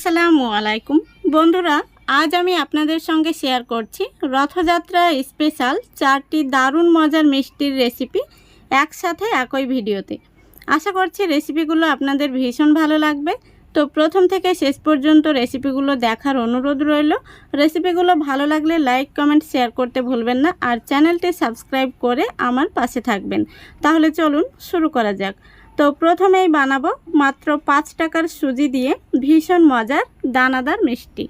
আসসালামু আলাইকুম বন্ধুরা, আজ আমি আপনাদের সঙ্গে শেয়ার করছি রথযাত্রা স্পেশাল 4টি দারুণ মজার মিষ্টির রেসিপি একসাথে একই ভিডিওতে। আশা করছি রেসিপিগুলো আপনাদের ভীষণ ভালো লাগবে। তো প্রথম থেকে শেষ পর্যন্ত রেসিপিগুলো দেখার অনুরোধ রইল। রেসিপিগুলো ভালো লাগলে লাইক কমেন্ট শেয়ার করতে ভুলবেন না, আর চ্যানেলটি সাবস্ক্রাইব করে আমার পাশে থাকবেন। তাহলে চলুন শুরু করা যাক। তো প্রথমেই বানাবো মাত্র 5 টাকার সুজি দিয়ে ভীষণ মজার দানাদার মিষ্টি।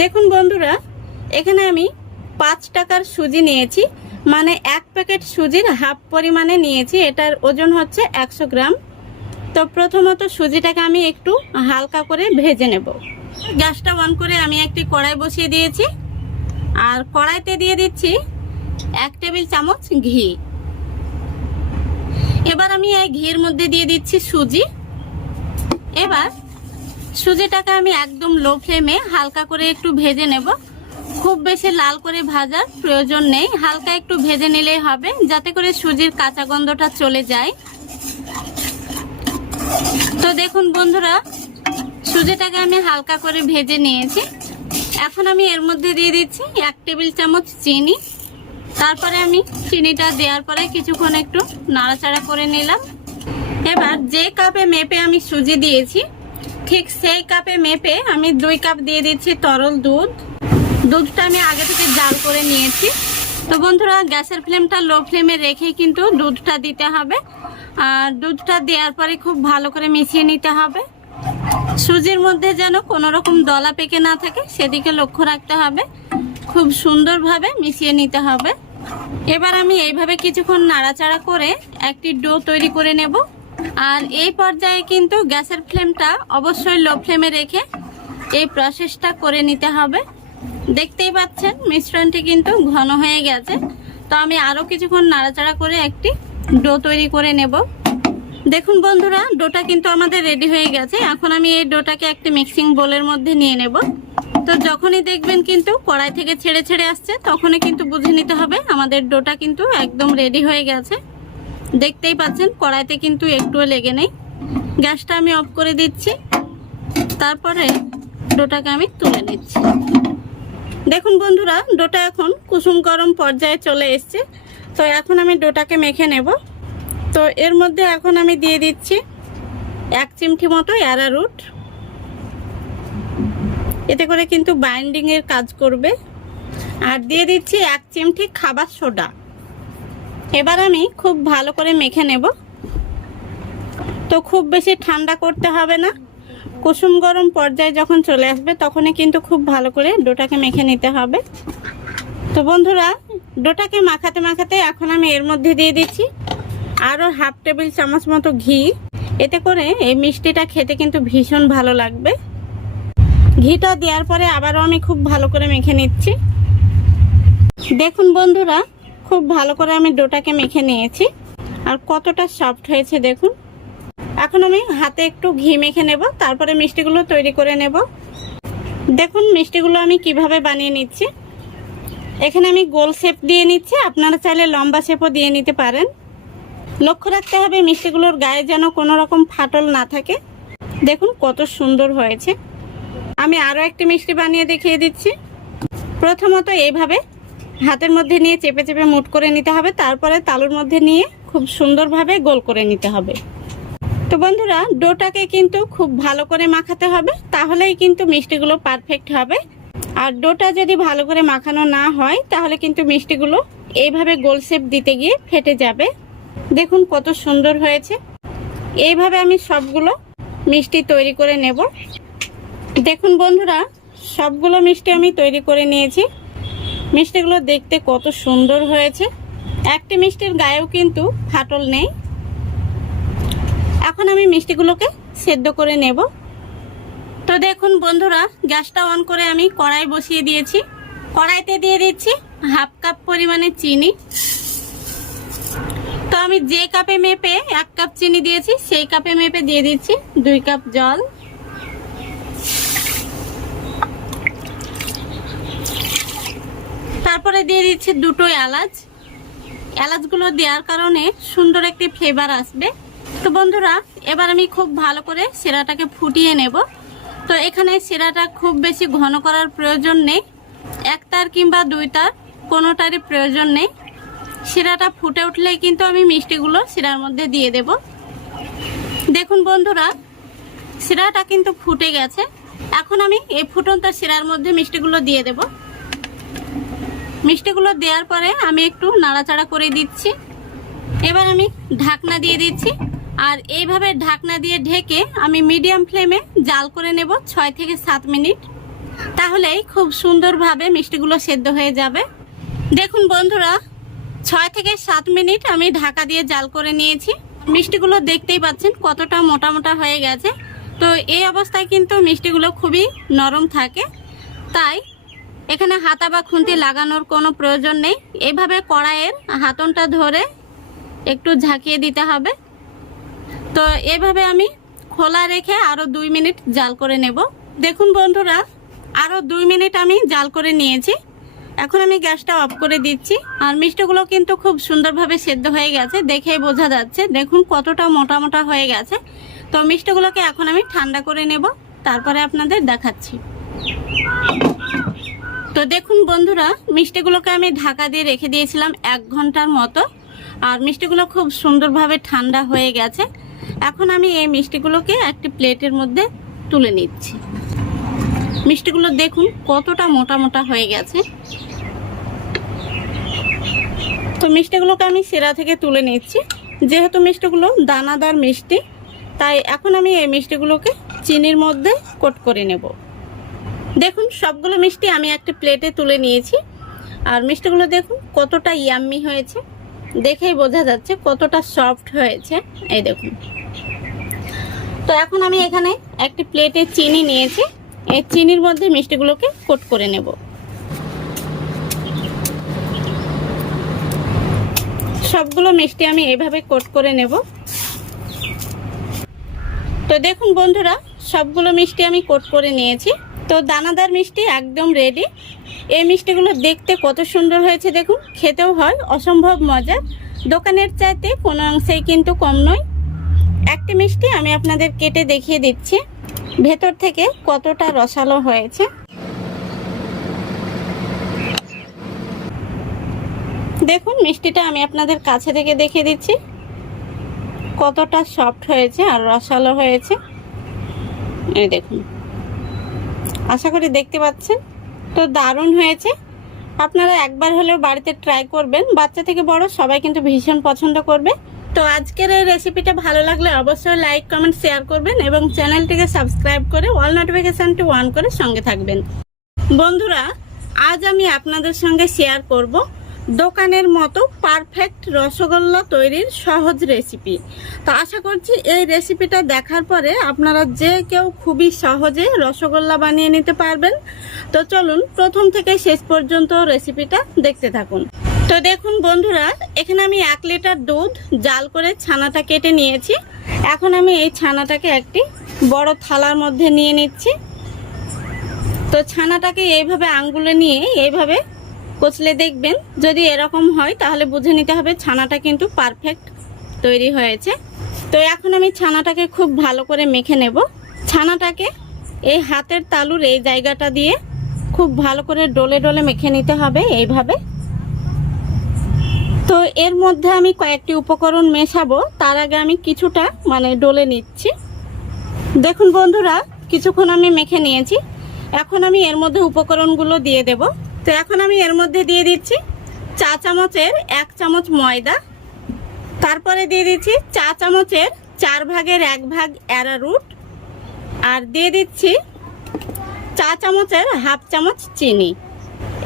দেখুন বন্ধুরা, এখানে আমি 5 টাকার সুজি নিয়েছি, মানে 1 প্যাকেট সুজির হাফ পরিমাণে নিয়েছি। এটার ওজন হচ্ছে 100 গ্রাম। তো প্রথমত সুজিটাকে আমি একটু হালকা করে ভেজে নেব। গ্যাসটা অন করে আমি একটি কড়াই বসিয়ে দিয়েছি, আর কড়াইতে দিয়ে দিচ্ছি 1 টেবিল চামচ ঘি। এবার আমি এই ঘির মধ্যে দিয়ে দিচ্ছি সুজি। এবার সুজিটাকে আমি একদম লো ফ্লেমে হালকা করে একটু ভেজে নেব। খুব বেশি লাল করে ভাজার প্রয়োজন নেই, হালকা একটু ভেজে নিলেই হবে, যাতে করে সুজির কাঁচা গন্ধটা চলে যায়। তো দেখুন বন্ধুরা, সুজিটাকে আমি হালকা করে ভেজে নিয়েছি। এখন আমি এর মধ্যে দিয়ে দিচ্ছি 1 টেবিল চামচ চিনি। তারপরে আমি চিনিটা দেওয়ার পরে কিছুক্ষণ একটু নাড়াচাড়া করে নিলাম। এবার যে কাপে মেপে আমি সুজি দিয়েছি, ঠিক সেই কাপে মেপে আমি 2 কাপ দিয়ে দিচ্ছি তরল দুধ। দুধটা আমি আগে থেকে জাল করে নিয়েছি। তো বন্ধুরা, গ্যাসের ফ্লেমটা লো ফ্লেমে রেখে কিন্তু দুধটা দিতে হবে, আর দুধটা দেওয়ার পরে খুব ভালো করে মিশিয়ে নিতে হবে। সুজির মধ্যে যেন কোনো রকম দলা পেকে না থাকে, সেদিকে লক্ষ্য রাখতে হবে। খুব সুন্দরভাবে মিশিয়ে নিতে হবে। এবার আমি এইভাবে কিছুক্ষণ নাড়াচাড়া করে একটি ডো তৈরি করে নেব। আর এই পর্যায়ে কিন্তু গ্যাসের ফ্লেমটা অবশ্যই লো ফ্লেমে রেখে এই প্রসেসটা করে নিতে হবে। দেখতেই পাচ্ছেন মিশ্রণটি কিন্তু ঘন হয়ে গেছে। তো আমি আরও কিছুক্ষণ নাড়াচাড়া করে একটি ডো তৈরি করে নেব। দেখুন বন্ধুরা, ডোটা কিন্তু আমাদের রেডি হয়ে গেছে। এখন আমি এই ডোটাকে একটি মিক্সিং বোলের মধ্যে নিয়ে নেব। তো যখনই দেখবেন কিন্তু কড়াই থেকে ছেড়ে ছেড়ে আসছে, তখনই কিন্তু বুঝে নিতে হবে আমাদের ডোটা কিন্তু একদম রেডি হয়ে গেছে। দেখতেই পাচ্ছেন কড়াইতে কিন্তু একটুও লেগে নেই। গ্যাসটা আমি অফ করে দিচ্ছি। তারপরে ডোটাকে আমি তুলে নিচ্ছি। দেখুন বন্ধুরা, ডোটা এখন কুসুম গরম পর্যায়ে চলে এসছে। তো এখন আমি ডোটাকে মেখে নেব। তো এর মধ্যে এখন আমি দিয়ে দিচ্ছি 1 চিমটি মতো অ্যারারুট। এতে করে কিন্তু বাইন্ডিং এর কাজ করবে। আর দিয়ে দিচ্ছি 1 চিমটি খাবার সোডা। এবার আমি খুব ভালো করে মেখে নেব। তো খুব বেশি ঠান্ডা করতে হবে না, কুসুম গরম পর্যায়ে যখন চলে আসবে তখনই কিন্তু খুব ভালো করে ডোটাকে মেখে নিতে হবে। তো বন্ধুরা, ডোটাকে মাখাতে মাখাতে এখন আমি এর মধ্যে দিয়ে দিচ্ছি আরও হাফ টেবিল চামচ মতো ঘি। এতে করে এই মিষ্টিটা খেতে কিন্তু ভীষণ ভালো লাগবে। ঘিটা দেওয়ার পরে আবারও আমি খুব ভালো করে মেখে নিচ্ছি। দেখুন বন্ধুরা, খুব ভালো করে আমি ডোটাকে মেখে নিয়েছি, আর কতটা সফট হয়েছে দেখুন। এখন আমি হাতে একটু ঘি মেখে নেব, তারপরে মিষ্টিগুলো তৈরি করে নেব। দেখুন মিষ্টিগুলো আমি কিভাবে বানিয়ে নিচ্ছি। এখানে আমি গোল শেপ দিয়ে নিচ্ছি, আপনারা চাইলে লম্বা শেপও দিয়ে নিতে পারেন। লক্ষ্য রাখতে হবে মিষ্টিগুলোর গায়ে যেন কোনো রকম ফাটল না থাকে। দেখুন কত সুন্দর হয়েছে। আমি আরও একটি মিষ্টি বানিয়ে দেখিয়ে দিচ্ছি। প্রথমত এইভাবে হাতের মধ্যে নিয়ে চেপে চেপে মুট করে নিতে হবে, তারপরে তালুর মধ্যে নিয়ে খুব সুন্দরভাবে গোল করে নিতে হবে। তো বন্ধুরা, ডোটাকে কিন্তু খুব ভালো করে মাখাতে হবে, তাহলেই কিন্তু মিষ্টিগুলো পারফেক্ট হবে। আর ডোটা যদি ভালো করে মাখানো না হয়, তাহলে কিন্তু মিষ্টিগুলো এইভাবে গোল শেপ দিতে গিয়ে ফেটে যাবে। দেখুন কত সুন্দর হয়েছে। এইভাবে আমি সবগুলো মিষ্টি তৈরি করে নেব। দেখুন বন্ধুরা, সবগুলো মিষ্টি আমি তৈরি করে নিয়েছি। মিষ্টিগুলো দেখতে কত সুন্দর হয়েছে। একটি মিষ্টির গায়েও কিন্তু ফাটল নেই। এখন আমি মিষ্টিগুলোকে সেদ্ধ করে নেব। তো দেখুন বন্ধুরা, গ্যাসটা অন করে আমি কড়াই বসিয়ে দিয়েছি। কড়াইতে দিয়ে দিচ্ছি হাফ কাপ পরিমাণে চিনি। তো আমি যে কাপে মেপে 1 কাপ চিনি দিয়েছি, সেই কাপে মেপে দিয়ে দিচ্ছি 2 কাপ জল। তারপরে দিয়ে দিচ্ছি 2টো এলাচ। এলাচগুলো দেওয়ার কারণে সুন্দর একটি ফ্লেভার আসবে। তো বন্ধুরা, এবার আমি খুব ভালো করে শিরাটাকে ফুটিয়ে নেব। তো এখানে শিরাটা খুব বেশি ঘন করার প্রয়োজন নেই, এক তার কিংবা 2 তার কোনোটারই প্রয়োজন নেই। শিরাটা ফুটে উঠলেই কিন্তু আমি মিষ্টিগুলো শিরার মধ্যে দিয়ে দেব। দেখুন বন্ধুরা, শিরাটা কিন্তু ফুটে গেছে। এখন আমি এই ফুটন্ত শিরার মধ্যে মিষ্টিগুলো দিয়ে দেব। মিষ্টিগুলো দেওয়ার পরে আমি একটু নাড়াচাড়া করে দিচ্ছি। এবার আমি ঢাকনা দিয়ে দিচ্ছি, আর এইভাবে ঢাকনা দিয়ে ঢেকে আমি মিডিয়াম ফ্লেমে জাল করে নেব 6 থেকে 7 মিনিট। তাহলেই খুব সুন্দরভাবে মিষ্টিগুলো সেদ্ধ হয়ে যাবে। দেখুন বন্ধুরা, 6 থেকে 7 মিনিট আমি ঢাকা দিয়ে জাল করে নিয়েছি। মিষ্টিগুলো দেখতেই পাচ্ছেন কতটা মোটা মোটা হয়ে গেছে। তো এই অবস্থায় কিন্তু মিষ্টিগুলো খুবই নরম থাকে, তাই এখানে হাতা বা খুন্তি লাগানোর কোনো প্রয়োজন নেই। এইভাবে কড়াইয়ের হাতনটা ধরে একটু ঝাঁকিয়ে দিতে হবে। তো এভাবে আমি খোলা রেখে আরও 2 মিনিট জাল করে নেব। দেখুন বন্ধুরা, আরও 2 মিনিট আমি জাল করে নিয়েছি। এখন আমি গ্যাসটা অফ করে দিচ্ছি। আর মিষ্টিগুলো কিন্তু খুব সুন্দরভাবে সেদ্ধ হয়ে গেছে, দেখেই বোঝা যাচ্ছে। দেখুন কতটা মোটা মোটা হয়ে গেছে। তো মিষ্টিগুলোকে এখন আমি ঠান্ডা করে নেব, তারপরে আপনাদের দেখাচ্ছি। তো দেখুন বন্ধুরা, মিষ্টিগুলোকে আমি ঢাকা দিয়ে রেখে দিয়েছিলাম 1 ঘন্টার মতো, আর মিষ্টিগুলো খুব সুন্দরভাবে ঠান্ডা হয়ে গেছে। এখন আমি এই মিষ্টিগুলোকে একটি প্লেটের মধ্যে তুলে নিচ্ছি। মিষ্টিগুলো দেখুন কতটা মোটা মোটা হয়ে গেছে। তো মিষ্টিগুলোকে আমি শিরা থেকে তুলে নিচ্ছি। যেহেতু মিষ্টিগুলো দানাদার মিষ্টি, তাই এখন আমি এই মিষ্টিগুলোকে চিনির মধ্যে কোট করে নেব। দেখুন সবগুলো মিষ্টি আমি একটা প্লেটে তুলে নিয়েছি। আর মিষ্টিগুলো দেখুন কতটা ইয়াম্মি হয়েছে, দেখেই বোঝা যাচ্ছে কতটা সফট হয়েছে। এই দেখুন। তো এখন আমি এখানে একটি প্লেটে চিনি নিয়েছি। এই চিনির মধ্যে মিষ্টিগুলোকে কোট করে নেব। সবগুলো মিষ্টি আমি এভাবে কোট করে নেব। তো দেখুন বন্ধুরা, সবগুলো মিষ্টি আমি কোট করে নিয়েছি। তো দানাদার মিষ্টি একদম রেডি। এই মিষ্টিগুলো দেখতে কত সুন্দর হয়েছে দেখুন, খেতেও হয় অসম্ভব মজা। দোকানের চাইতে কোনো অংশেই কিন্তু কম নয়। একটি মিষ্টি আমি আপনাদের কেটে দেখিয়ে দিচ্ছি, ভেতর থেকে কতটা রসালো হয়েছে। দেখুন মিষ্টিটা আমি আপনাদের কাছে থেকে দেখিয়ে দিচ্ছি, কতটা সফট হয়েছে আর রসালো হয়েছে। এই দেখুন, আশা করি দেখতে পাচ্ছেন। তো দারুণ হয়েছে। আপনারা একবার হলেও বাড়িতে ট্রাই করবেন, বাচ্চা থেকে বড় সবাই কিন্তু ভীষণ পছন্দ করবে। তো আজকের এই রেসিপিটা ভালো লাগলে অবশ্যই লাইক কমেন্ট শেয়ার করবেন এবং চ্যানেলটিকে সাবস্ক্রাইব করে অল নোটিফিকেশনটি অন করে সঙ্গে থাকবেন। বন্ধুরা, আজ আমি আপনাদের সঙ্গে শেয়ার করব দোকানের মতো পারফেক্ট রসগোল্লা তৈরির সহজ রেসিপি। তো আশা করছি এই রেসিপিটা দেখার পরে আপনারা যে কেউ খুবই সহজে রসগোল্লা বানিয়ে নিতে পারবেন। তো চলুন প্রথম থেকে শেষ পর্যন্ত রেসিপিটা দেখতে থাকুন। তো দেখুন বন্ধুরা, এখানে আমি 1 লিটার দুধ জাল করে ছানাটা কেটে নিয়েছি। এখন আমি এই ছানাটাকে একটি বড় থালার মধ্যে নিয়ে নিচ্ছি। তো ছানাটাকে এইভাবে আঙ্গুলে নিয়ে এইভাবে কচলে দেখবেন, যদি এরকম হয় তাহলে বুঝে নিতে হবে ছানাটা কিন্তু পারফেক্ট তৈরি হয়েছে। তো এখন আমি ছানাটাকে খুব ভালো করে মেখে নেব। ছানাটাকে এই হাতের তালুর এই জায়গাটা দিয়ে খুব ভালো করে ডলে ডলে মেখে নিতে হবে এইভাবে। তো এর মধ্যে আমি কয়েকটি উপকরণ মেশাবো, তার আগে আমি কিছুটা ডলে নিচ্ছি। দেখুন বন্ধুরা, কিছুক্ষণ আমি মেখে নিয়েছি। এখন আমি এর মধ্যে উপকরণগুলো দিয়ে দেব। তো এখন আমি এর মধ্যে দিয়ে দিচ্ছি চা চামচের 1 চামচ ময়দা, তারপরে দিয়ে দিচ্ছি চা চামচের 4 ভাগের 1 ভাগ অ্যারারুট, আর দিয়ে দিচ্ছি চা চামচের 1/2 চামচ চিনি।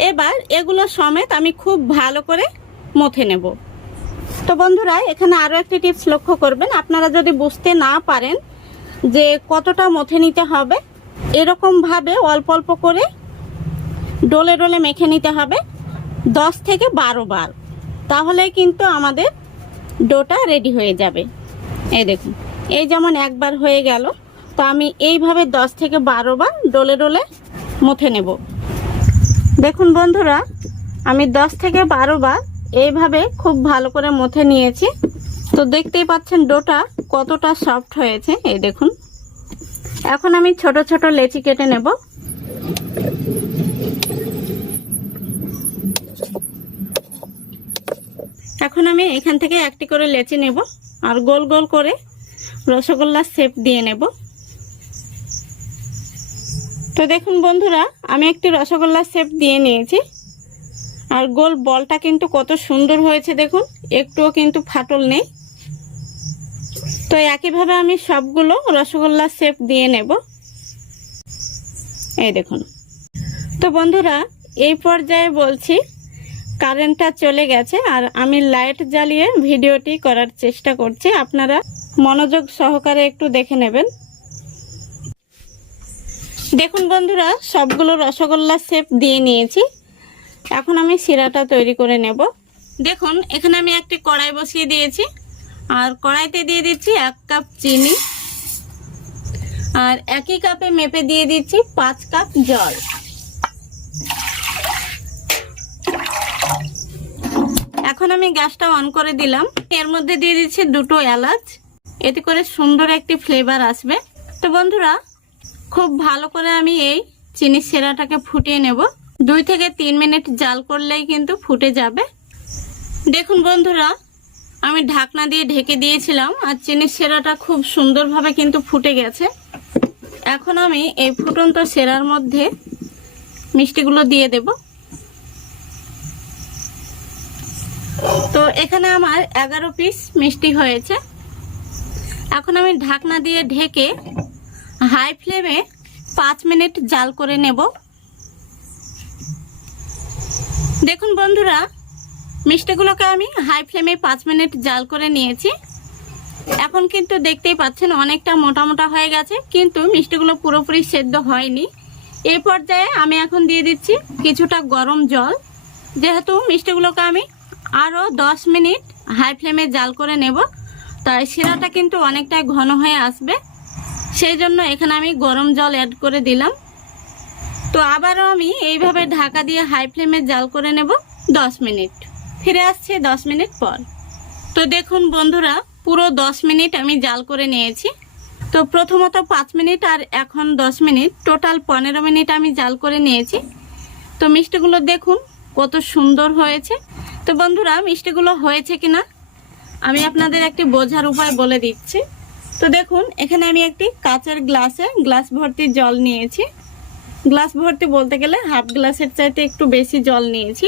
এবার এগুলো সমেত আমি খুব ভালো করে মথে নেব। তো বন্ধুরা, এখানে আরও একটি টিপস লক্ষ্য করবেন। আপনারা যদি বুঝতে না পারেন যে কতটা মথে নিতে হবে, এরকমভাবে অল্প অল্প করে ডলে ডলে মেখে নিতে হবে 10 থেকে 12 বার, তাহলে কিন্তু আমাদের ডোটা রেডি হয়ে যাবে। এই দেখুন, এই যেমন একবার হয়ে গেল। তো আমি এইভাবে 10 থেকে 12 বার ডলে ডলে মথে নেব। দেখুন বন্ধুরা, আমি 10 থেকে 12 বার এইভাবে খুব ভালো করে মথে নিয়েছি। তো দেখতেই পাচ্ছেন ডোটা কতটা সফট হয়েছে, এই দেখুন। এখন আমি ছোট ছোট লেচি কেটে নেব। এখন আমি এখান থেকে একটি করে লেচি নেব আর গোল গোল করে রসগোল্লার শেপ দিয়ে নেব। তো দেখুন বন্ধুরা, আমি একটি রসগোল্লার শেপ দিয়ে নিয়েছি আর গোল বলটা কিন্তু কত সুন্দর হয়েছে দেখুন, একটুও কিন্তু ফাটল নেই। তো একইভাবে আমি সবগুলো রসগোল্লার শেপ দিয়ে নেব, এই দেখুন। তো বন্ধুরা, এই পর্যায়ে বলছি কারেন্টটা চলে গেছে আর আমি লাইট জ্বালিয়ে ভিডিওটি করার চেষ্টা করছি, আপনারা মনোযোগ সহকারে একটু দেখে নেবেন। দেখুন বন্ধুরা, সবগুলো রসগোল্লার শেপ দিয়ে নিয়েছি। এখন আমি শিরাটা তৈরি করে নেব। দেখুন এখানে আমি একটি কড়াই বসিয়ে দিয়েছি আর কড়াইতে দিয়ে দিচ্ছি 1 কাপ চিনি আর একই কাপে মেপে দিয়ে দিচ্ছি 5 কাপ জল। এখন আমি গ্যাসটা অন করে দিলাম। এর মধ্যে দিয়ে দিচ্ছি 2টো এলাচ, এতে করে সুন্দর একটি ফ্লেভার আসবে। তো বন্ধুরা, খুব ভালো করে আমি এই চিনির শিরাটাকে ফুটিয়ে নেব। 2 থেকে 3 মিনিট জাল করলেই কিন্তু ফুটে যাবে। দেখুন বন্ধুরা, আমি ঢাকনা দিয়ে ঢেকে দিয়েছিলাম আর চিনির শিরাটা খুব সুন্দরভাবে কিন্তু ফুটে গেছে। এখন আমি এই ফুটন্ত শিরার মধ্যে মিষ্টিগুলো দিয়ে দেব। তো এখানে আমার 11 পিস মিষ্টি হয়েছে। এখন আমি ঢাকনা দিয়ে ঢেকে হাই ফ্লেমে 5 মিনিট জাল করে নেব। দেখুন বন্ধুরা, মিষ্টিগুলোকে আমি হাই ফ্লেমে 5 মিনিট জাল করে নিয়েছি। এখন কিন্তু দেখতেই পাচ্ছেন অনেকটা মোটা মোটা হয়ে গেছে, কিন্তু মিষ্টিগুলো পুরোপুরি সেদ্ধ হয়নি। এই পর্যায়ে আমি এখন দিয়ে দিচ্ছি কিছুটা গরম জল। যেহেতু মিষ্টিগুলোকে আমি আরও 10 মিনিট হাই ফ্লেমে জাল করে নেব, তাই শিরাটা কিন্তু অনেকটাই ঘন হয়ে আসবে, সেই জন্য এখানে আমি গরম জল অ্যাড করে দিলাম। তো আবারও আমি এইভাবে ঢাকা দিয়ে হাই ফ্লেমে জাল করে নেব 10 মিনিট। ফিরে আসছে 10 মিনিট পর। তো দেখুন বন্ধুরা, পুরো 10 মিনিট আমি জাল করে নিয়েছি। তো প্রথমত 5 মিনিট আর এখন 10 মিনিট, টোটাল 15 মিনিট আমি জাল করে নিয়েছি। তো মিষ্টিগুলো দেখুন কত সুন্দর হয়েছে। তো বন্ধুরা, মিষ্টিগুলো হয়েছে কিনা আমি আপনাদের একটি বোঝার উপায় বলে দিচ্ছি। তো দেখুন এখানে আমি একটি কাচের গ্লাস ভর্তি জল নিয়েছি। গ্লাস ভর্তি বলতে গেলে হাফ গ্লাসের চাইতে একটু বেশি জল নিয়েছি।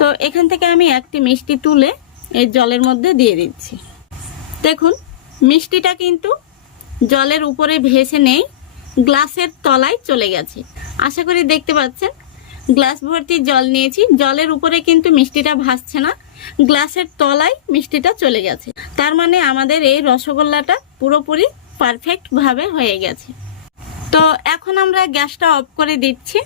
তো এখান থেকে আমি একটি মিষ্টি তুলে এই জলের মধ্যে দিয়ে দিচ্ছি। দেখুন মিষ্টিটা কিন্তু জলের উপরে ভেসে নেই, গ্লাসের তলায় চলে গেছে। আশা করি দেখতে পাচ্ছেন, গ্লাস ভর্তি জল নিয়েছি, জলের উপরে কিন্তু মিষ্টিটা ভাসছে না, গ্লাসের তলায় মিষ্টিটা চলে গেছে। তার মানে আমাদের এই রসগোল্লাটা পুরোপুরি পারফেক্ট ভাবে হয়ে গেছে। তো এখন আমরা গ্যাসটা অফ করে দিচ্ছি।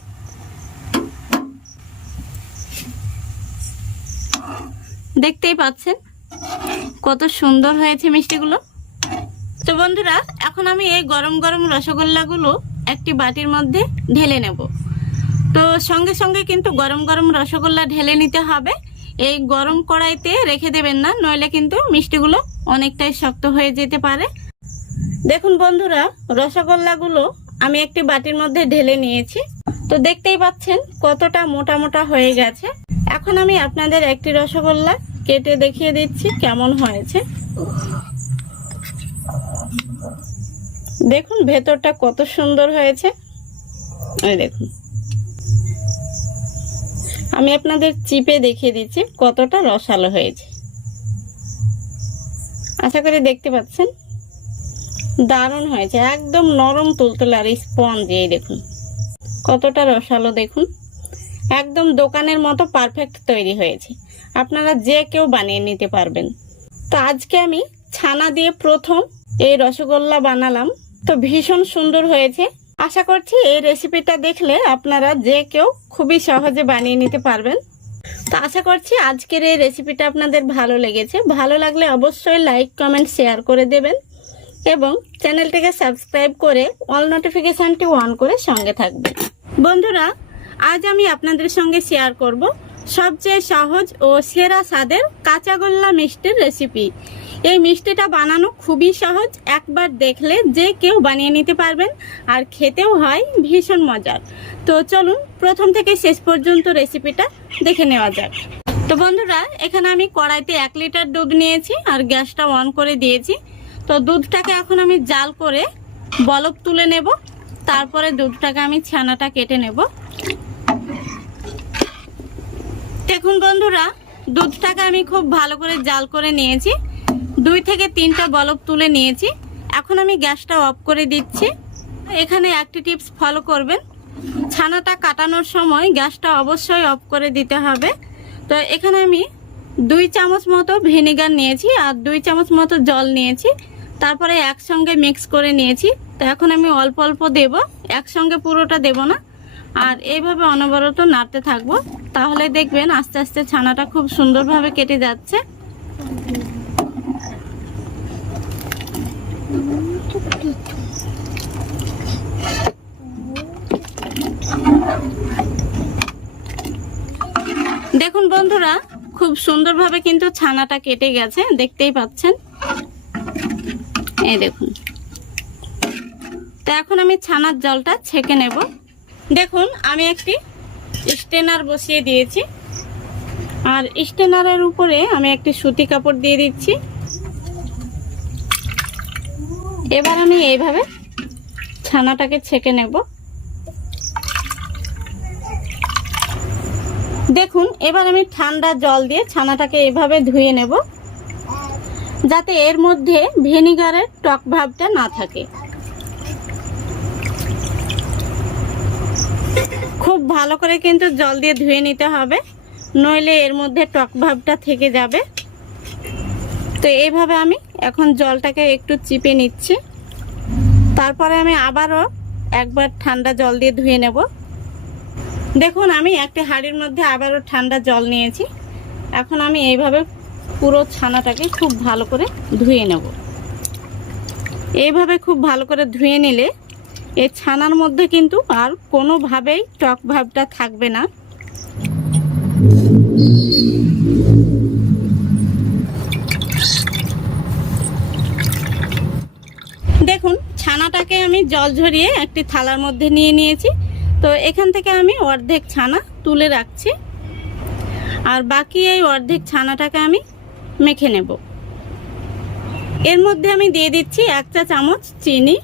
দেখতেই পাচ্ছেন কত সুন্দর হয়েছে মিষ্টিগুলো। তো বন্ধুরা, এখন আমি এই গরম গরম রসগোল্লাগুলো একটি বাটির মধ্যে ঢেলে নেব। তো সঙ্গে সঙ্গে কিন্তু গরম গরম রসগোল্লা ঢেলে নিতে হবে, এই গরম কড়াইতে রেখে দেবেন না, নইলে কিন্তু মিষ্টিগুলো অনেকটাই শক্ত হয়ে যেতে পারে। দেখুন বন্ধুরা, রসগোল্লাগুলো আমি একটি বাটির মধ্যে ঢেলে নিয়েছি। তো দেখতেই পাচ্ছেন কতটা মোটা মোটা হয়ে গেছে। এখন আমি আপনাদের একটি রসগোল্লা কেটে দেখিয়ে দিচ্ছি কেমন হয়েছে। দেখুন ভেতরটা কত সুন্দর হয়েছে, এই দেখুন। আমি আপনাদের চিপে দেখিয়ে দিচ্ছি কতটা রসালো হয়েছে। আশা করি দেখতে পাচ্ছেন, দারুণ হয়েছে, একদম নরম তুলতুলে আর স্পঞ্জ। এই দেখুন কতটা রসালো, দেখুন একদম দোকানের মতো পারফেক্ট তৈরি হয়েছে। আপনারা যে কেউ বানিয়ে নিতে পারবেন। তো আজকে আমি ছানা দিয়ে প্রথম এই রসগোল্লা বানালাম, তো ভীষণ সুন্দর হয়েছে। আশা করছি এই রেসিপিটা দেখলে আপনারা যে কেউ খুবই সহজে বানিয়ে নিতে পারবেন। তো আশা করছি আজকের এই রেসিপিটা আপনাদের ভালো লেগেছে। ভালো লাগলে অবশ্যই লাইক কমেন্ট শেয়ার করে দেবেন এবং চ্যানেলটিকে সাবস্ক্রাইব করে অল নোটিফিকেশনটি অন করে সঙ্গে থাকবেন। বন্ধুরা, আজ আমি আপনাদের সঙ্গে শেয়ার করব সবচেয়ে সহজ ও সেরা স্বাদের কাঁচাগোল্লা মিষ্টির রেসিপি। এই মিষ্টিটা বানানো খুবই সহজ, একবার দেখলে যে কেউ বানিয়ে নিতে পারবেন, আর খেতেও হয় ভীষণ মজার। তো চলুন প্রথম থেকে শেষ পর্যন্ত রেসিপিটা দেখে নেওয়া যাক। তো বন্ধুরা, এখানে আমি কড়াইতে 1 লিটার দুধ নিয়েছি আর গ্যাসটা অন করে দিয়েছি। তো দুধটাকে এখন আমি জাল করে বলক তুলে নেব, তারপরে দুধটাকে আমি ছানাটা কেটে নেব। দেখুন বন্ধুরা, দুধটাকে আমি খুব ভালো করে জাল করে নিয়েছি, 2 থেকে 3টা বলক তুলে নিয়েছি। এখন আমি গ্যাসটা অফ করে দিচ্ছি। এখানে একটি টিপস ফলো করবেন, ছানাটা কাটানোর সময় গ্যাসটা অবশ্যই অফ করে দিতে হবে। তো এখানে আমি 2 চামচ মতো ভিনেগার নিয়েছি আর 2 চামচ মতো জল নিয়েছি, তারপরে একসঙ্গে মিক্স করে নিয়েছি। তো এখন আমি অল্প অল্প দেব, একসঙ্গে পুরোটা দেব না। আর এইভাবে অনবরত নাড়তে থাকবো, তাহলে দেখবেন আস্তে আস্তে ছানাটা খুব সুন্দরভাবে কেটে যাচ্ছে। দেখুন বন্ধুরা, খুব সুন্দরভাবে কিন্তু ছানাটা কেটে গেছে, দেখতেই পাচ্ছেন। এই দেখুন। তো এখন আমি ছানার জলটা ছেঁকে নেব। দেখুন, আমি একটি স্ট্রেনার বসিয়ে দিয়েছি আর স্ট্রেনারের উপরে আমি একটি সুতি কাপড় দিয়ে দিচ্ছি। এবার আমি এইভাবে ছানাটাকে ছেঁকে নেব। দেখুন, এবার আমি ঠান্ডা জল দিয়ে ছানাটাকে এভাবে ধুয়ে নেব, যাতে এর মধ্যে ভিনেগারের টক ভাবটা না থাকে। খুব ভালো করে কিন্তু জল দিয়ে ধুয়ে নিতে হবে, নইলে এর মধ্যে টক ভাবটা থেকে যাবে। তো এইভাবে আমি এখন জলটাকে একটু চিপে নিচ্ছি, তারপরে আমি আবারও একবার ঠান্ডা জল দিয়ে ধুয়ে নেব। দেখুন, আমি একটি হাঁড়ির মধ্যে আবারও ঠান্ডা জল নিয়েছি। এখন আমি এইভাবে পুরো ছানাটাকে খুব ভালো করে ধুয়ে নেব। এইভাবে খুব ভালো করে ধুয়ে নিলে এই ছানার মধ্যে কিন্তু আর কোনোভাবেই টক ভাবটা থাকবে না। দেখুন, ছানাটাকে আমি জল ঝরিয়ে একটি থালার মধ্যে নিয়ে নিয়েছি। তো এখান থেকে আমি অর্ধেক ছানা তুলে রাখছি, আর বাকি এই অর্ধেক ছানাটাকে আমি মেখে নেব। এর মধ্যে আমি দিয়ে দিচ্ছি 1 চা চামচ চিনি।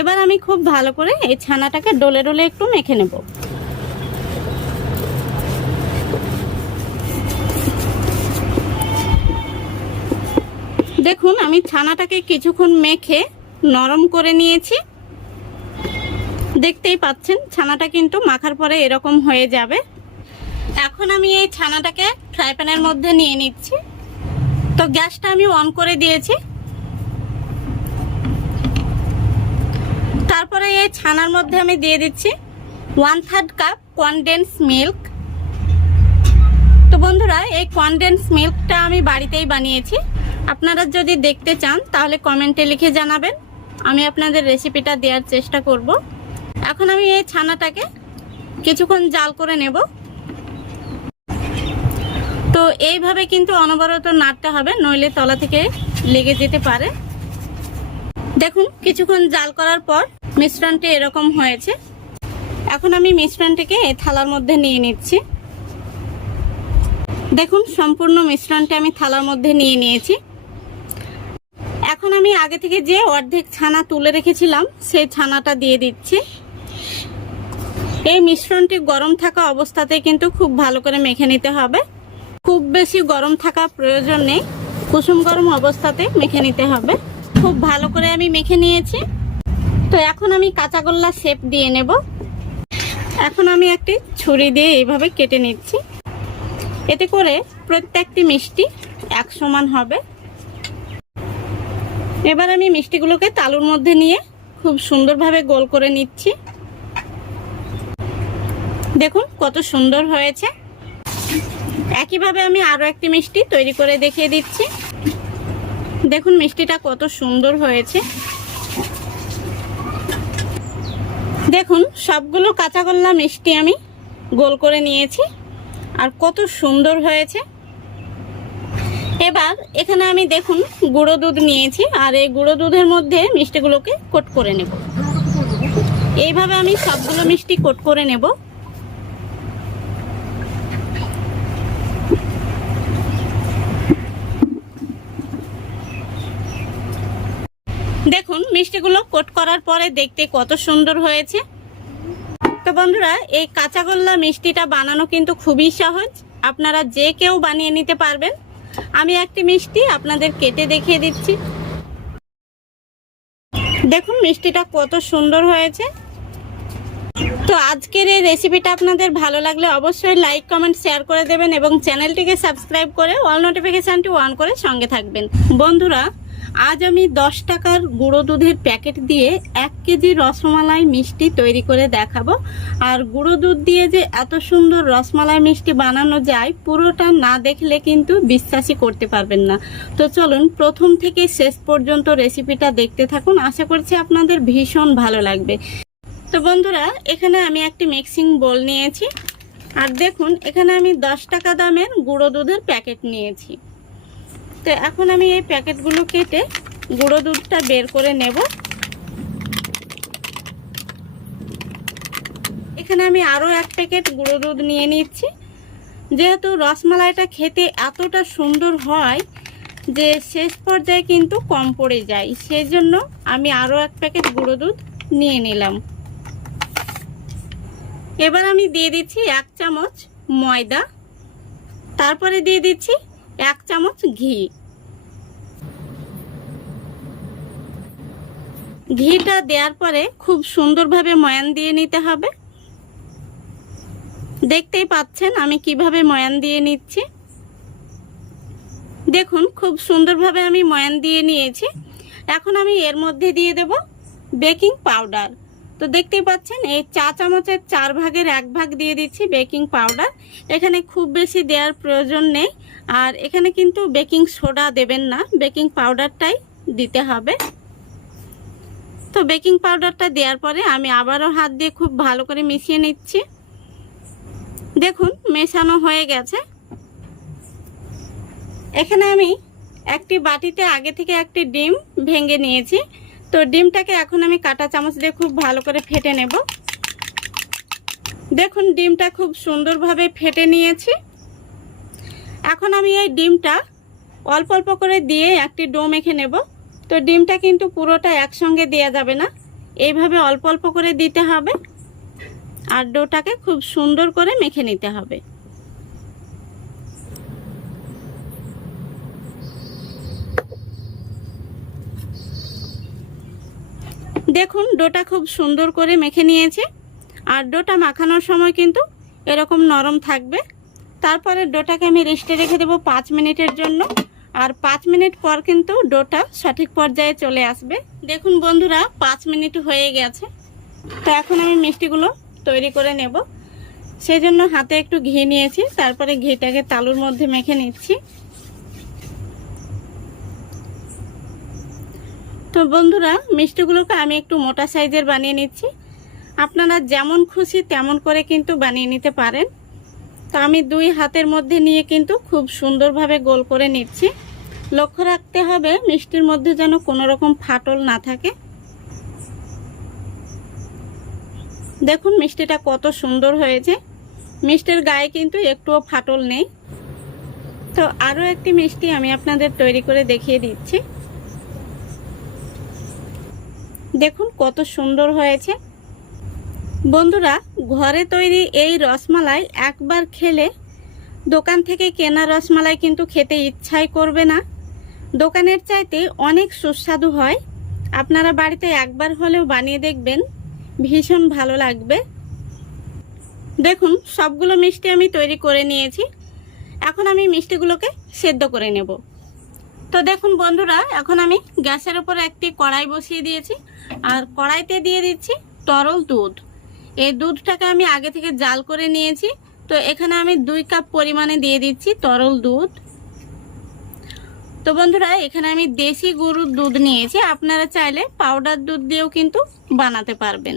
এবার আমি খুব ভালো করে এই ছানাটাকে ডলে ডলে একটু মেখে নেব। দেখুন, আমি ছানাটাকে কিছুক্ষণ মেখে নরম করে নিয়েছি। দেখতেই পাচ্ছেন ছানাটা কিন্তু মাখার পরে এরকম হয়ে যাবে। এখন আমি এই ছানাটাকে ফ্রাই প্যানের মধ্যে নিয়ে নিচ্ছি। তো গ্যাসটা আমি অন করে দিয়েছি। তারপরে এই ছানার মধ্যে আমি দিয়ে দিচ্ছি 1/3 কাপ কনডেন্স মিল্ক। তো বন্ধুরা, এই কনডেন্স মিল্কটা আমি বাড়িতেই বানিয়েছি। আপনারা যদি দেখতে চান তাহলে কমেন্টে লিখে জানাবেন, আমি আপনাদের রেসিপিটা দেওয়ার চেষ্টা করব। এখন আমি এই ছানাটাকে কিছুক্ষণ জাল করে নেব। তো এইভাবে কিন্তু অনবরত নাড়তে হবে, নইলে তলা থেকে লেগে যেতে পারে। দেখুন, কিছুক্ষণ জাল করার পর মিশ্রণটি এরকম হয়েছে। এখন আমি মিশ্রণটিকে এই থালার মধ্যে নিয়ে নিচ্ছি। দেখুন, সম্পূর্ণ মিশ্রণটি আমি থালার মধ্যে নিয়ে নিয়েছি। এখন আমি আগে থেকে যে অর্ধেক ছানা তুলে রেখেছিলাম সেই ছানাটা দিয়ে দিচ্ছি। এই মিশ্রণটি গরম থাকা অবস্থাতে কিন্তু খুব ভালো করে মেখে নিতে হবে। খুব বেশি গরম থাকা প্রয়োজন নেই, কুসুম গরম অবস্থাতে মেখে নিতে হবে। খুব ভালো করে আমি মেখে নিয়েছি। তো এখন আমি কাঁচাগোল্লা শেপ দিয়ে নেব। এখন আমি একটি ছুরি দিয়ে এইভাবে কেটে নিচ্ছি, এতে করে প্রত্যেকটি মিষ্টি এক সমান হবে। এবার আমি মিষ্টিগুলোকে তালুর মধ্যে নিয়ে খুব সুন্দরভাবে গোল করে নিচ্ছি। দেখুন কত সুন্দর হয়েছে। একইভাবে আমি আরো একটি মিষ্টি তৈরি করে দেখিয়ে দিচ্ছি। দেখুন মিষ্টিটা কত সুন্দর হয়েছে। দেখুন সবগুলো কাঁচাগোল্লা মিষ্টি আমি গোল করে নিয়েছি, আর কত সুন্দর হয়েছে। এবার এখানে আমি দেখুন গুঁড়ো দুধ নিয়েছি, আর এই গুঁড়ো দুধের মধ্যে মিষ্টিগুলোকে কোট করে নেব। এইভাবে আমি সবগুলো মিষ্টি কোট করে নেব। দেখুন মিষ্টিগুলো কোট করার পরে দেখতে কত সুন্দর হয়েছে। তো বন্ধুরা, এই কাঁচাগোল্লা মিষ্টিটা বানানো কিন্তু খুবই সহজ, আপনারা যে কেউ বানিয়ে নিতে পারবেন। আমি একটি মিষ্টি আপনাদের কেটে দেখিয়ে দিচ্ছি। দেখুন মিষ্টিটা কত সুন্দর হয়েছে। তো আজকের এই রেসিপিটা আপনাদের ভালো লাগলে অবশ্যই লাইক কমেন্ট শেয়ার করে দেবেন এবং চ্যানেলটিকে সাবস্ক্রাইব করে অল নোটিফিকেশানটি অন করে সঙ্গে থাকবেন। বন্ধুরা, আজ আমি 10 টাকার গুঁড়ো দুধের প্যাকেট দিয়ে 1 কেজি রসমালাই মিষ্টি তৈরি করে দেখাবো। আর গুঁড়ো দুধ দিয়ে যে এত সুন্দর রসমালাই মিষ্টি বানানো যায়, পুরোটা না দেখলে কিন্তু বিশ্বাসই করতে পারবেন না। তো চলুন প্রথম থেকে শেষ পর্যন্ত রেসিপিটা দেখতে থাকুন, আশা করছি আপনাদের ভীষণ ভালো লাগবে। তো বন্ধুরা, এখানে আমি একটি মিক্সিং বোল নিয়েছি, আর দেখুন এখানে আমি 10 টাকা দামের গুঁড়ো দুধের প্যাকেট নিয়েছি। তো এখন আমি এই প্যাকেটগুলো কেটে গুঁড়ো দুধটা বের করে নেব। এখানে আমি আরও 1 প্যাকেট গুঁড়ো দুধ নিয়ে নিচ্ছি। যেহেতু রসমালাইটা খেতে এতটা সুন্দর হয় যে শেষ পর্যায়ে কিন্তু কম পড়ে যায়, সেই জন্য আমি আরও 1 প্যাকেট গুঁড়ো দুধ নিয়ে নিলাম। এবার আমি দিয়ে দিচ্ছি 1 চামচ ময়দা, তারপরে দিয়ে দিচ্ছি 1 চামচ ঘি। ঘিটা দেওয়ার পরে খুব সুন্দরভাবে ময়ান দিয়ে নিতে হবে। দেখতেই পাচ্ছেন আমি কিভাবে ময়ান দিয়ে নিচ্ছি। দেখুন খুব সুন্দরভাবে আমি ময়ান দিয়ে নিয়েছি। এখন আমি এর মধ্যে দিয়ে দেব বেকিং পাউডার। তো দেখতেই পাচ্ছেন এই চা চামচের 4 ভাগের 1 ভাগ দিয়ে দিচ্ছি বেকিং পাউডার। এখানে খুব বেশি দেওয়ার প্রয়োজন নেই, আর এখানে কিন্তু বেকিং সোডা দেবেন না, বেকিং পাউডারটাই দিতে হবে। তো বেকিং পাউডারটা দেওয়ার পরে আমি আবারও হাত দিয়ে খুব ভালো করে মিশিয়ে নিচ্ছি। দেখুন মেশানো হয়ে গেছে। এখানে আমি একটি বাটিতে আগে থেকে একটি ডিম ভেঙে নিয়েছি। তো ডিমটাকে এখন আমি কাঁটা চামচ দিয়ে খুব ভালো করে ফেটে নেব। দেখুন ডিমটা খুব সুন্দরভাবে ফেটে নিয়েছি। এখন আমি এই ডিমটা অল্প অল্প করে দিয়ে একটি ডো মেখে নেব। তো ডিমটা কিন্তু পুরোটা একসঙ্গে দেওয়া যাবে না, এইভাবে অল্প অল্প করে দিতে হবে, আর ডোটাকে খুব সুন্দর করে মেখে নিতে হবে। দেখুন ডোটা খুব সুন্দর করে মেখে নিয়েছি, আর ডোটা মাখানোর সময় কিন্তু এরকম নরম থাকবে। তারপরে ডোটাকে আমি রেস্টে রেখে দেবো 5 মিনিটের জন্য, আর 5 মিনিট পর কিন্তু ডোটা সঠিক পর্যায়ে চলে আসবে। দেখুন বন্ধুরা 5 মিনিট হয়ে গেছে। তো এখন আমি মিষ্টিগুলো তৈরি করে নেব। সেই জন্য হাতে একটু ঘি নিয়েছি, তারপরে ঘিটাকে তালুর মধ্যে মেখে নিচ্ছি। তো বন্ধুরা মিষ্টিগুলোকে আমি একটু মোটা সাইজের বানিয়ে নিচ্ছি। আপনারা যেমন খুশি তেমন করে কিন্তু বানিয়ে নিতে পারেন। তো আমি 2 হাতের মধ্যে নিয়ে কিন্তু খুব সুন্দরভাবে গোল করে নিচ্ছি। লক্ষ্য রাখতে হবে মিষ্টির মধ্যে যেন কোনো রকম ফাটল না থাকে। দেখুন মিষ্টিটা কত সুন্দর হয়েছে, মিষ্টির গায়ে কিন্তু একটুও ফাটল নেই। তো আরও একটি মিষ্টি আমি আপনাদের তৈরি করে দেখিয়ে দিচ্ছি। দেখুন কত সুন্দর হয়েছে। বন্ধুরা, ঘরে তৈরি এই রসমালাই একবার খেলে দোকান থেকে কেনা রসমালাই কিন্তু খেতে ইচ্ছাই করবে না। দোকানের চাইতে অনেক সুস্বাদু হয়। আপনারা বাড়িতে একবার হলেও বানিয়ে দেখবেন, ভীষণ ভালো লাগবে। দেখুন সবগুলো মিষ্টি আমি তৈরি করে নিয়েছি। এখন আমি মিষ্টিগুলোকে সেদ্ধ করে নেব। তো দেখুন বন্ধুরা, এখন আমি গ্যাসের উপর একটি কড়াই বসিয়ে দিয়েছি, আর কড়াইতে দিয়ে দিচ্ছি তরল দুধ। এই দুধটাকে আমি আগে থেকে জাল করে নিয়েছি। তো এখানে আমি 2 কাপ পরিমাণে দিয়ে দিচ্ছি তরল দুধ। তো বন্ধুরা, এখানে আমি দেশি গরুর দুধ নিয়েছি, আপনারা চাইলে পাউডার দুধ দিয়েও কিন্তু বানাতে পারবেন।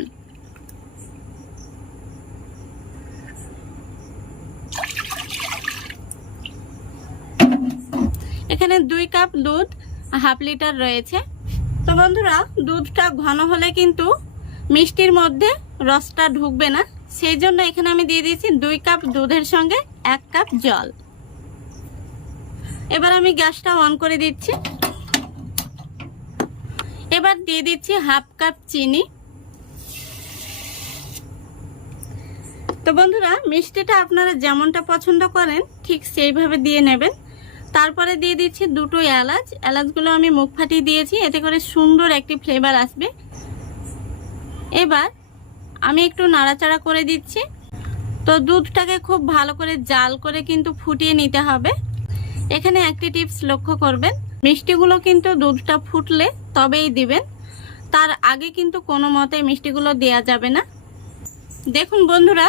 এখানে 2 কাপ দুধ, হাফ লিটার রয়েছে। তো বন্ধুরা, দুধটা ঘন হলে কিন্তু মিষ্টির মধ্যে রসটা ঢুকবে না, সেই জন্য এখানে আমি দিয়ে দিয়েছি 2 কাপ দুধের সঙ্গে 1 কাপ জল। এবার আমি গ্যাসটা অন করে দিচ্ছি। এবার দিয়ে দিচ্ছি হাফ কাপ চিনি। তো বন্ধুরা, মিষ্টিটা আপনারা যেমনটা পছন্দ করেন ঠিক সেইভাবে দিয়ে নেবেন। তারপরে দিয়ে দিচ্ছি 2টো এলাচ। এলাচগুলো আমি মুখ ফাটিয়ে দিয়েছি, এতে করে সুন্দর একটি ফ্লেভার আসবে। এবার আমি একটু নাড়াচাড়া করে দিচ্ছি। তো দুধটাকে খুব ভালো করে জাল করে কিন্তু ফুটিয়ে নিতে হবে। এখানে একটি টিপস লক্ষ্য করবেন, মিষ্টিগুলো কিন্তু দুধটা ফুটলে তবেই দিবেন, তার আগে কিন্তু কোনো মতে মিষ্টিগুলো দেয়া যাবে না। দেখুন বন্ধুরা,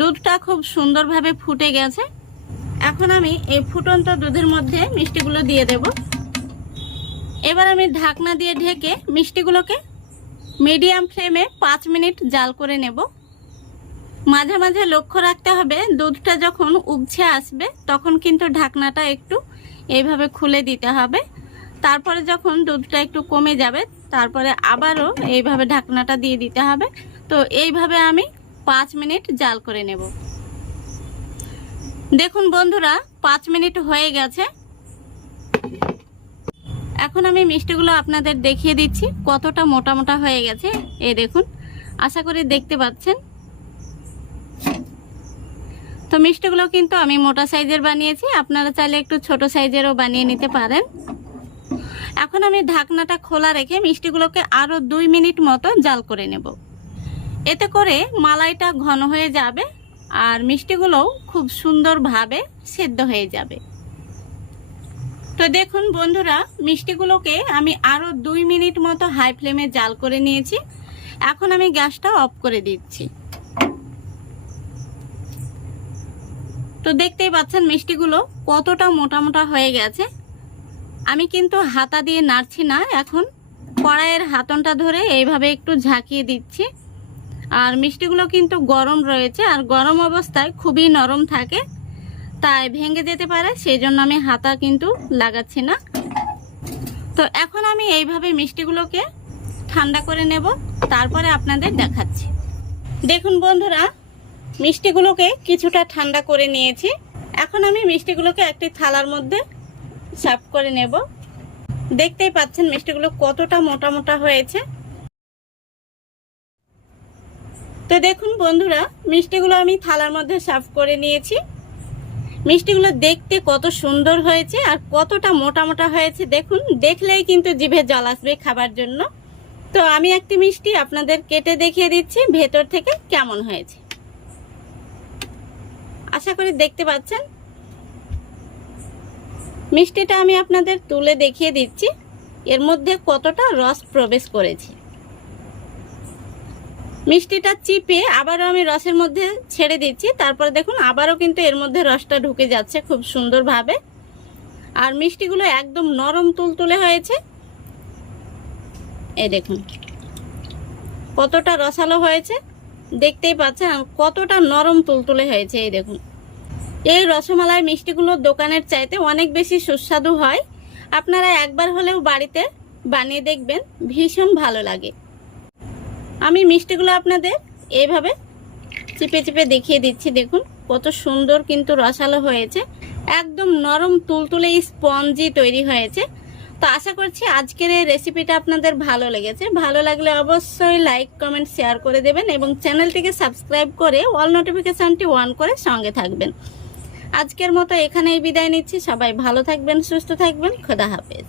দুধটা খুব সুন্দরভাবে ফুটে গেছে। এখন আমি এই ফুটন্ত দুধের মধ্যে মিষ্টিগুলো দিয়ে দেব। এবার আমি ঢাকনা দিয়ে ঢেকে মিষ্টিগুলোকে মিডিয়াম ফ্লেমে 5 মিনিট জাল করে নেব। মাঝে মাঝে লক্ষ্য রাখতে হবে, দুধটা যখন উবছে আসবে তখন কিন্তু ঢাকনাটা একটু এইভাবে খুলে দিতে হবে। তারপরে যখন দুধটা একটু কমে যাবে তারপরে আবারও এইভাবে ঢাকনাটা দিয়ে দিতে হবে। তো এইভাবে আমি 5 মিনিট জাল করে নেব। দেখুন বন্ধুরা, 5 মিনিট হয়ে গেছে। এখন আমি মিষ্টিগুলো আপনাদের দেখিয়ে দিচ্ছি কতটা মোটা মোটা হয়ে গেছে। এই দেখুন, আশা করি দেখতে পাচ্ছেন। তো মিষ্টিগুলো কিন্তু আমি মোটা সাইজের বানিয়েছি, আপনারা চাইলে একটু ছোট সাইজেরও বানিয়ে নিতে পারেন। এখন আমি ঢাকনাটা খোলা রেখে মিষ্টিগুলোকে আরো 2 মিনিট মতো জাল করে নেব। এতে করে মালাইটা ঘন হয়ে যাবে আর মিষ্টিগুলোও খুব সুন্দরভাবে সেদ্ধ হয়ে যাবে। তো দেখুন বন্ধুরা, মিষ্টিগুলোকে আমি আরো 2 মিনিট মতো হাই ফ্লেমে জাল করে নিয়েছি। এখন আমি গ্যাসটা অফ করে দিচ্ছি। তো দেখতেই পাচ্ছেন মিষ্টিগুলো কতটা মোটা মোটা হয়ে গেছে। আমি কিন্তু হাতা দিয়ে নাড়ছি না, এখন কড়াইয়ের হাতনটা ধরে এইভাবে একটু ঝাঁকিয়ে দিচ্ছি। আর মিষ্টিগুলো কিন্তু গরম রয়েছে, আর গরম অবস্থায় খুবই নরম থাকে, তাই ভেঙে যেতে পারে, সেই জন্য আমি হাতা কিন্তু লাগাচ্ছি না। তো এখন আমি এইভাবে মিষ্টিগুলোকে ঠান্ডা করে নেব, তারপরে আপনাদের দেখাচ্ছি। দেখুন বন্ধুরা, মিষ্টিগুলোকে কিছুটা ঠান্ডা করে নিয়েছি। এখন আমি মিষ্টিগুলোকে একটি থালার মধ্যে সার্ভ করে নেব। দেখতেই পাচ্ছেন মিষ্টিগুলো কতটা মোটা মোটা হয়েছে। তো দেখুন বন্ধুরা, মিষ্টিগুলো আমি থালার মধ্যে সার্ভ করে নিয়েছি। মিষ্টিগুলো দেখতে কত সুন্দর হয়েছে আর কতটা মোটা মোটা হয়েছে, দেখুন, দেখলেই কিন্তু জিভে জল আসবে খাবার জন্য। তো আমি একটি মিষ্টি আপনাদের কেটে দেখিয়ে দিচ্ছি ভেতর থেকে কেমন হয়েছে। আশা করি দেখতে পাচ্ছেন। মিষ্টিটা আমি আপনাদের তুলে দেখিয়ে দিচ্ছি এর মধ্যে কতটা রস প্রবেশ করেছে। মিষ্টিটা চিপে আবারও আমি রসের মধ্যে ছেড়ে দিচ্ছি, তারপরে দেখুন আবারও কিন্তু এর মধ্যে রসটা ঢুকে যাচ্ছে খুব সুন্দরভাবে। আর মিষ্টিগুলো একদম নরম তুলতুলে হয়েছে। এই দেখুন কতটা রসালো হয়েছে, দেখতেই পাচ্ছেন কতটা নরম তুলতুলে হয়েছে। এই দেখুন, এই রসমালাই মিষ্টিগুলো দোকানের চাইতে অনেক বেশি সুস্বাদু হয়। আপনারা একবার হলেও বাড়িতে বানিয়ে দেখবেন, ভীষণ ভালো লাগে। আমি মিষ্টিগুলো আপনাদের এইভাবে চিপে চিপে দেখিয়ে দিচ্ছি। দেখুন কত সুন্দর কিন্তু রসালো হয়েছে, একদম নরম তুলতুলে স্পঞ্জি তৈরি হয়েছে। তো আশা করছি আজকের এই রেসিপিটা আপনাদের ভালো লেগেছে। ভালো লাগলে অবশ্যই লাইক, কমেন্ট, শেয়ার করে দেবেন এবং চ্যানেলটিকে সাবস্ক্রাইব করে অল নোটিফিকেশনটি অন করে সঙ্গে থাকবেন। আজকের মতো এখানেই বিদায় নিচ্ছি। সবাই ভালো থাকবেন, সুস্থ থাকবেন। খোদা হাফেজ।